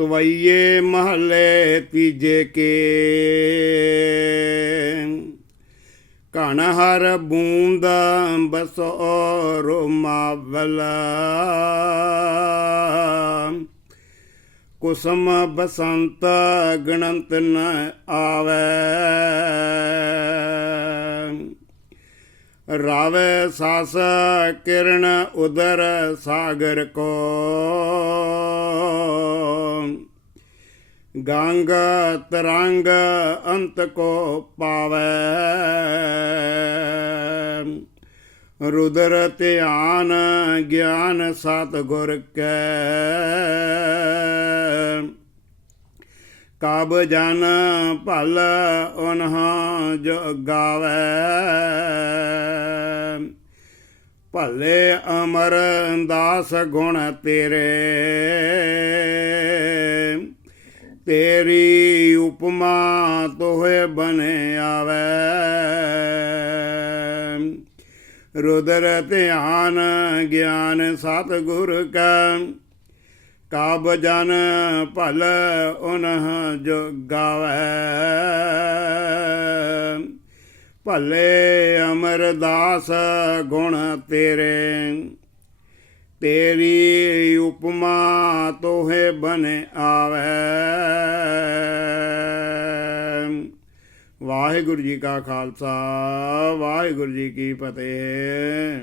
ਸਵਈਏ ਮਹੱਲੇ ਤੀਜੇ ਕੇ। ਕਣ ਹਰ ਬੂੰਦ ਬਸੋ ਰੋਮਾਵਲ ਕੁਸਮ ਬਸੰਤ ਗਣੰਤ ਨ ਆਵੇ। ਰਾਵੇ ਸਾਸ ਕਿਰਨ ਉਦਰ ਸਾਗਰ ਕੋ। ਗੰਗ ਤਰੰਗ ਅੰਤ ਕੋ ਪਾਵੇ। ਰੁਦਰ ਧਿਆਨ ਗਿਆਨ ਸਤ ਗੁਰ ਕੈ। ਕਬ ਜਨ ਭਲ ਉਨਹ ਜੋ ਗਾਵੇ। ਭਲੇ ਅਮਰ ਦਾਸ ਗੁਣ ਤੇਰੇ। ਤੇਰੀ ਉਪਮਾ ਤੋਹੇ ਬਨੇ ਆਵੇ। ਰੁਦਰ ਧਿਆਨ ਗਿਆਨ ਸਤ ਗੁਰ ਕਾ। ਕਬ ਜਨ ਭਲ ਉਨਹ ਜੋ ਗਾਵੇ। ਭਲੇ ਅਮਰਦਾਸ ਗੁਣ ਤੇਰੇ। ਤੇਰੀ ਉਪਮਾ ਤੋਹੇ ਬਨ ਆਵੇ। ਵਾਹਿਗੁਰੂ ਜੀ ਕਾ ਖਾਲਸਾ, ਵਾਹਿਗੁਰੂ ਜੀ ਕੀ ਫਤਿਹ।